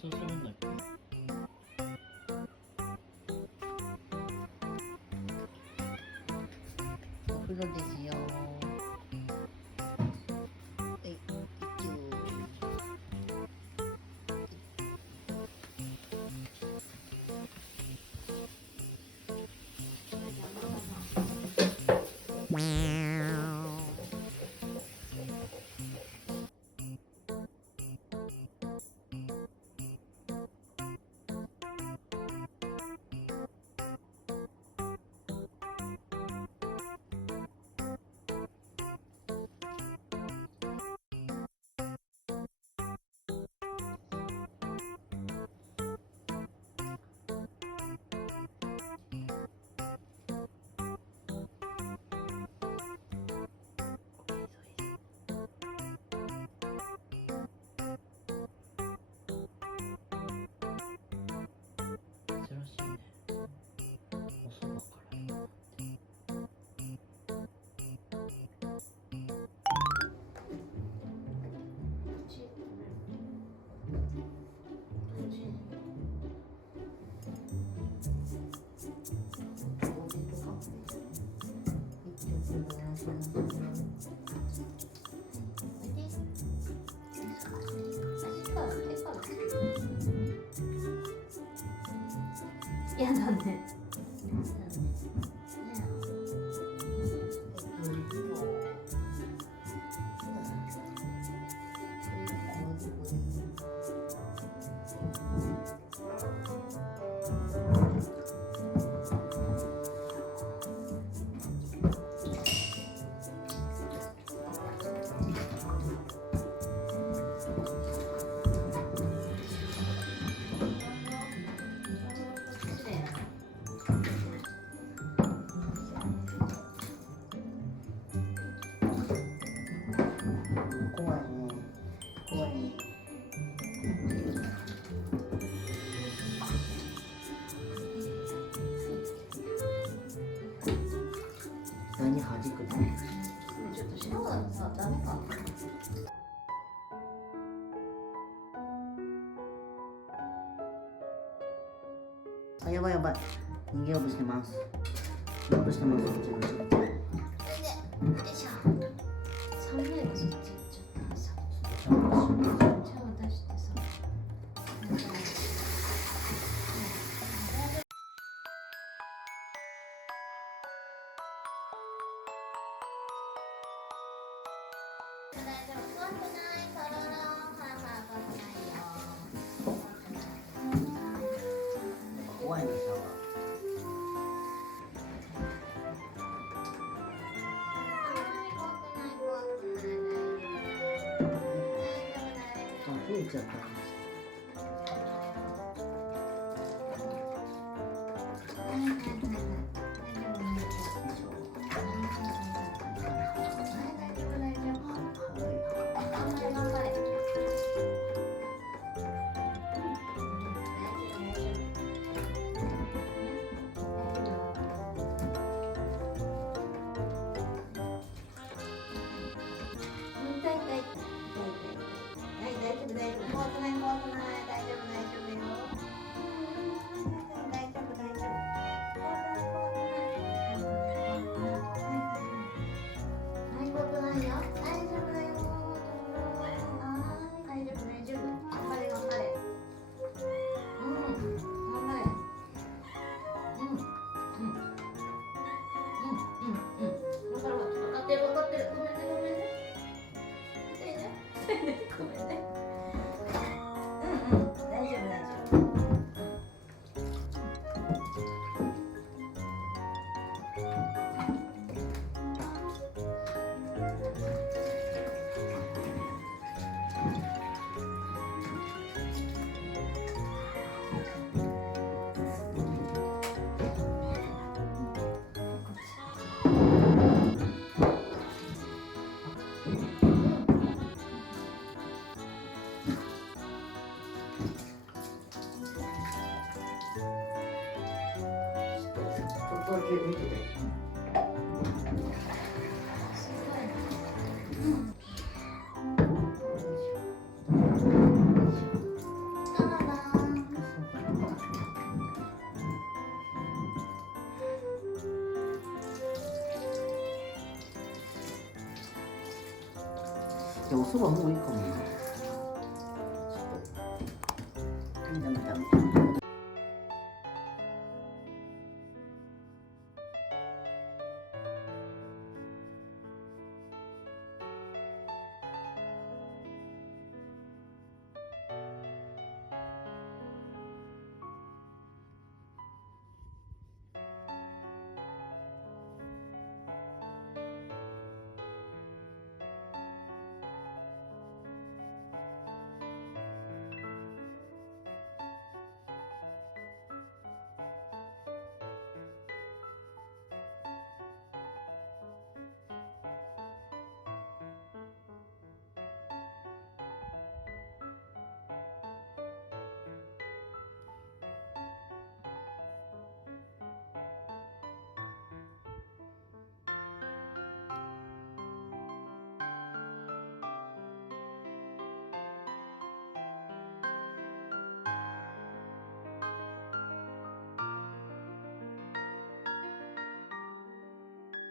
そうするんだけど。お風呂ですよ。やだね。何弾くの？ちょっとシャワーさ、ダメかな。あ、やばいやばい。逃げようとしてます。逃げようとしてます。こっちこっちこっち。よいしょ。寒いのそっち行っちゃったさ。シャワー出してさ。大丈夫、怖くない、とろろ、はいはい、怖くないよ。怖いのシャワー。増えちゃった。ごめんね。あ、じゃあおそばもういいかもな。